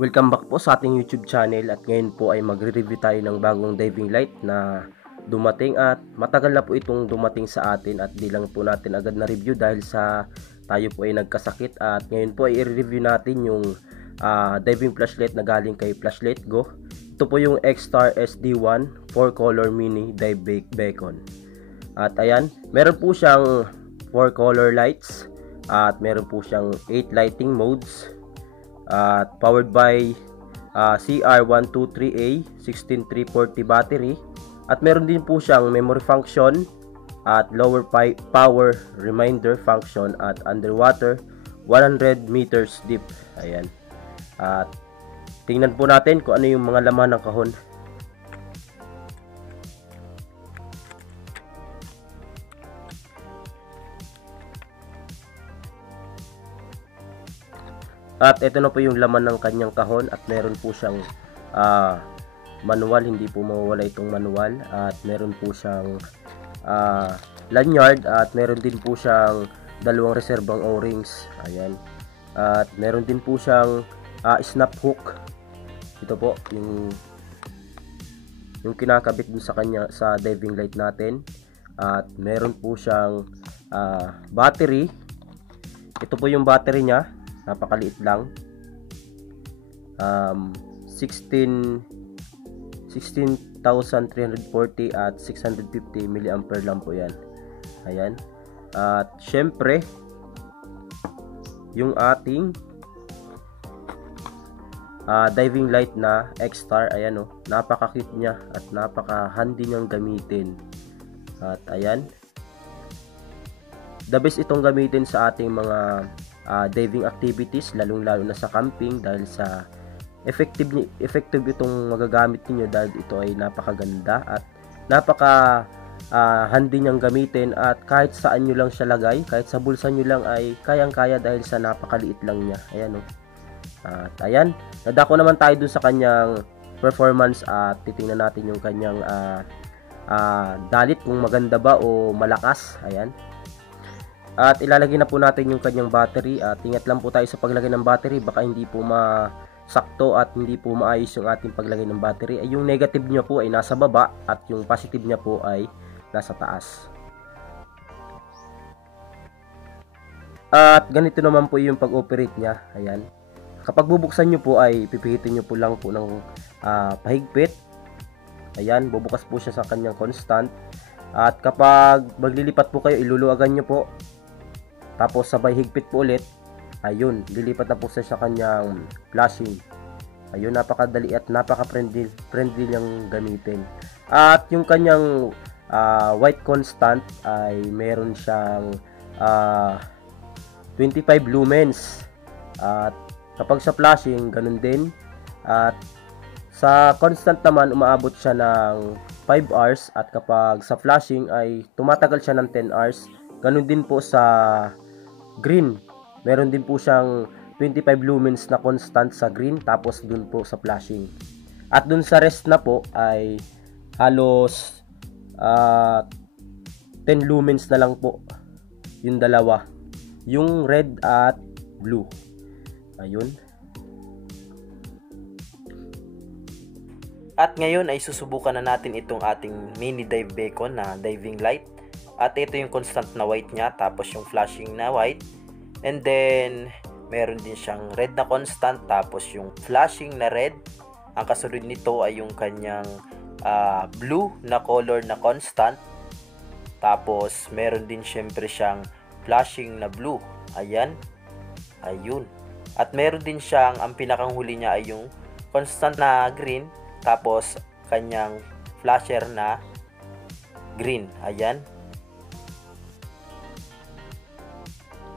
Welcome back po sa ating YouTube channel at ngayon po ay magre-review tayo ng bagong diving light na dumating at matagal na po itong dumating sa atin at di lang po natin agad na review dahil sa tayo po ay nagkasakit at ngayon po ay i-review natin yung diving flashlight na galing kay Flashlight Go. Ito po yung X-Star SD1 4-color mini dive beacon. At ayan, meron po siyang 4-color lights at meron po siyang 8 lighting modes. At powered by CR123A 16340 battery at meron din po siyang memory function at lower power reminder function at underwater 100 meters deep. Ayan. At tingnan po natin kung ano yung mga laman ng kahon. At ito na po yung laman ng kanyang kahon at meron po siyang manual, hindi po mawawala itong manual at meron po siyang lanyard at meron din po siyang dalawang reserbang o-rings. Ayan. At meron din po siyang snap hook. Ito po yung kinakabit dun sa kanya sa diving light natin. At meron po siyang battery. Ito po yung battery niya. Napakaliit lang. 16,340 at 650 mAh lang po yan. Ayan. At syempre yung ating diving light na X-Star. Ayan o. Napaka-cute niya at napaka-handy niyang gamitin. At ayan. The best itong gamitin sa ating mga diving activities, lalong-lalo na sa camping dahil sa effective itong magagamit niyo dahil ito ay napakaganda at napaka handy niyang gamitin at kahit saan niyo lang siya lagay, kahit sa bulsa niyo lang ay kayang-kaya dahil sa napakaliit lang niya. Ayan o. At ayan, nadako naman tayo dun sa kanyang performance at titingnan natin yung kanyang dalit kung maganda ba o malakas. Ayan. At ilalagay na po natin yung kanyang battery at ingat lang po tayo sa paglagay ng battery, baka hindi po masakto at hindi po maayos yung ating paglagay ng battery. Ay yung negative niya po ay nasa baba at yung positive niya po ay nasa taas. At ganito naman po yung pag-operate niya. Ayan. Kapag bubuksan nyo po ay pipihitin nyo po lang po ng pahigpit. Ayan, bubukas po siya sa kanyang constant. At kapag maglilipat po kayo, iluluwagan nyo po. Tapos sabay higpit po ulit. Ayun, lilipat na po siya sa kanyang flashing. Ayun, napakadali at napaka-friendly niyang gamitin. At yung kanyang white constant ay meron siyang 25 lumens. At kapag sa flashing, ganun din. At sa constant naman, umaabot siya ng 5 hours. At kapag sa flashing ay tumatagal siya ng 10 hours. Ganun din po sa green. Meron din po siyang 25 lumens na constant sa green. Tapos dun po sa flashing. At dun sa rest na po ay halos 10 lumens na lang po. Yung dalawa. Yung red at blue. Ayun. At ngayon ay susubukan na natin itong ating mini dive beacon na diving light. At ito yung constant na white niya, tapos yung flashing na white. And then meron din siyang red na constant, tapos yung flashing na red. Ang kasunod nito ay yung kanyang blue na color na constant. Tapos meron din syempre siyang flashing na blue. Ayan. Ayun. At meron din siyang, ang pinakanghuli niya ay yung constant na green. Tapos kanyang flasher na green. Ayan.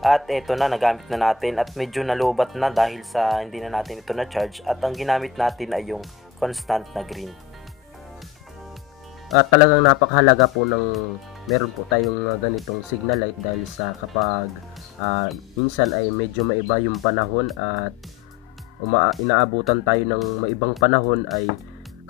At ito na, nagamit na natin at medyo nalobat na dahil sa hindi na natin ito na charge. At ang ginamit natin ay yung constant na green. At talagang napakahalaga po ng meron po tayong ganitong signal light dahil sa kapag minsan ay medyo maiba yung panahon at inaabutan tayo ng maibang panahon ay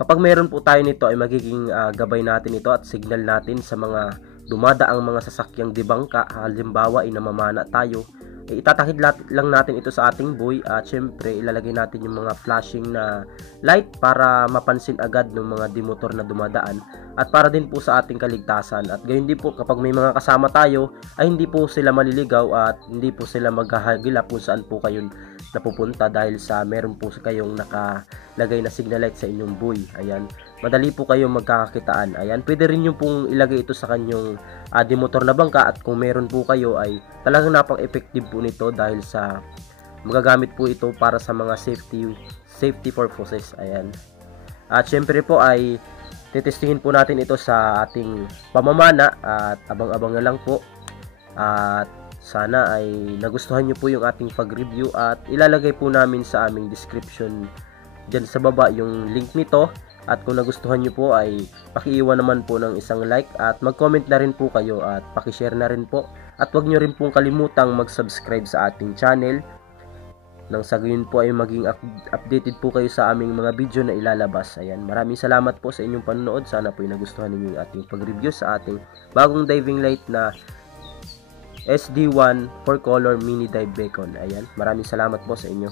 kapag meron po tayo nito ay magiging gabay natin ito at signal natin sa mga dumadaang mga sasakyang dibangka. Halimbawa ay namamana tayo Itatakid lang natin ito sa ating buoy at syempre ilalagay natin yung mga flashing na light para mapansin agad ng mga demotor na dumadaan at para din po sa ating kaligtasan. At gayon din po kapag may mga kasama tayo ay hindi po sila maliligaw at hindi po sila maghahagilap kung saan po kayo napupunta dahil sa meron po kayong nakalagay na signal light sa inyong buoy. Ayan, madali po kayo magkakakitaan. Ayan, pwede rin yung pong ilagay ito sa kanyong demotor na bangka at kung meron po kayo ay talagang napaka-effective po nito dahil sa magagamit po ito para sa mga safety purposes. Ayan. At syempre po ay titestingin po natin ito sa ating pamamana at abang-abang na lang po. At sana ay nagustuhan nyo po yung ating pag-review at ilalagay po namin sa aming description dyan sa baba yung link nito. At kung nagustuhan nyo po ay pakiiwan naman po ng isang like at mag-comment na rin po kayo at pakishare na rin po. At huwag nyo rin pong kalimutang mag-subscribe sa ating channel nang sa gayon po ay maging updated po kayo sa aming mga video na ilalabas. Ayan, maraming salamat po sa inyong panonood. Sana po ay nagustuhan ninyo yung ating pag-review sa ating bagong diving light na SD1 4-color mini dive beacon. Ayan, maraming salamat po sa inyo.